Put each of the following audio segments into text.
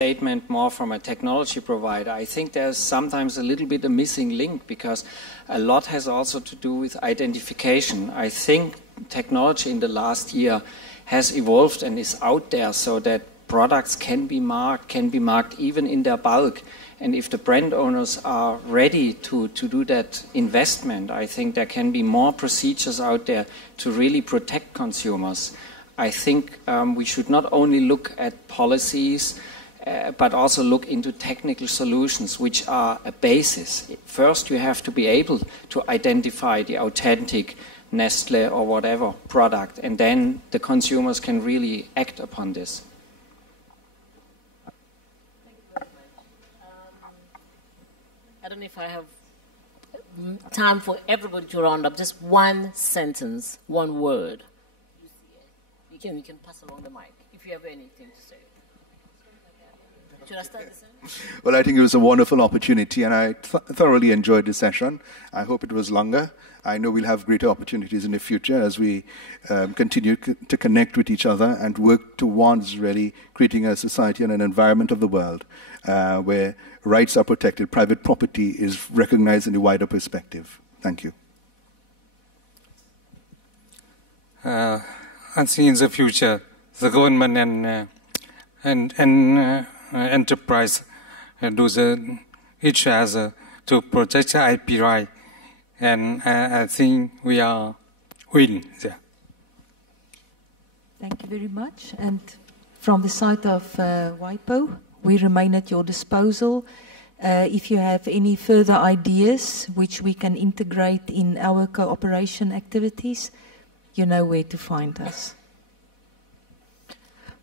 statement more from a technology provider. I think there's sometimes a little bit a missing link because a lot has also to do with identification. I think technology in the last year has evolved and is out there so that products can be marked even in their bulk. And if the brand owners are ready to do that investment, I think there can be more procedures out there to really protect consumers. I think we should not only look at policies, but also look into technical solutions, which are a basis. First, you have to be able to identify the authentic Nestle or whatever product, and then the consumers can really act upon this. I don't know if I have time for everybody to round up. Just one sentence, one word. You can pass along the mic if you have anything to say. Should I start this one? Well, I think it was a wonderful opportunity, and I thoroughly enjoyed the session. I hope it was longer. I know we'll have greater opportunities in the future as we continue to connect with each other and work towards really creating a society and an environment of the world where rights are protected, private property is recognized in a wider perspective. Thank you. I think in the future, the government and enterprise do each other to protect the IP right, and I think we are winning there. Thank you very much. And from the side of WIPO, we remain at your disposal. If you have any further ideas which we can integrate in our cooperation activities, you know where to find us.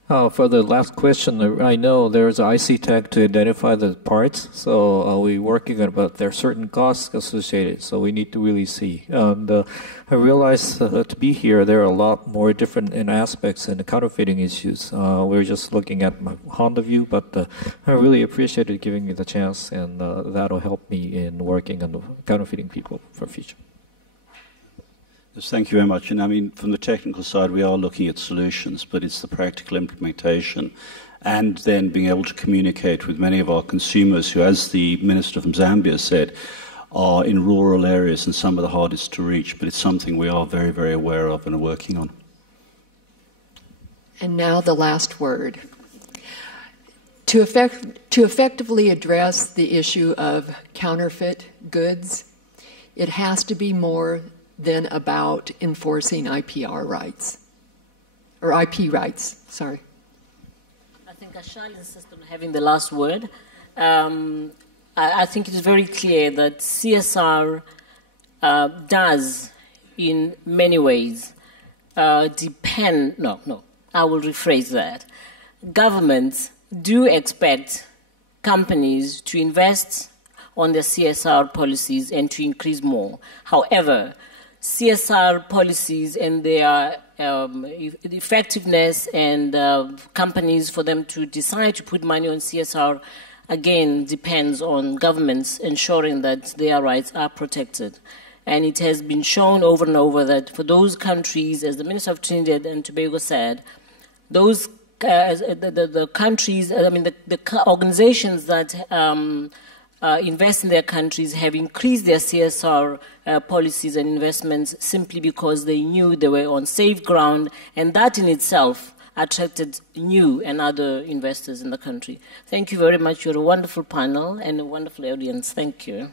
For the last question, I know there's an IC tag to identify the parts, so we're working on it, but there are certain costs associated, so we need to really see. And I realize to be here, there are a lot more different aspects in the counterfeiting issues. We're just looking at my Honda view, but I really appreciated giving me the chance, and that'll help me in working on the counterfeiting people for future. Yes, thank you very much. And I mean, from the technical side, we are looking at solutions, but it's the practical implementation and then being able to communicate with many of our consumers who, as the Minister from Zambia said, are in rural areas and some of the hardest to reach, but it's something we are very, very aware of and are working on. And now the last word. To effectively address the issue of counterfeit goods, it has to be more than about enforcing IPR rights, or IP rights, sorry. I think Ashali insists on having the last word. I think it is very clear that CSR does, in many ways, I will rephrase that. Governments do expect companies to invest on their CSR policies and to increase more. However, CSR policies and their effectiveness and companies for them to decide to put money on CSR, again, depends on governments ensuring that their rights are protected. And it has been shown over and over that for those countries, as the Minister of Trinidad and Tobago said, those the countries, I mean, the organizations that invest in their countries have increased their CSR policies and investments simply because they knew they were on safe ground, and that in itself attracted new and other investors in the country. Thank you very much. You're a wonderful panel and a wonderful audience. Thank you.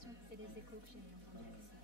c'est des échos que j'ai entendus.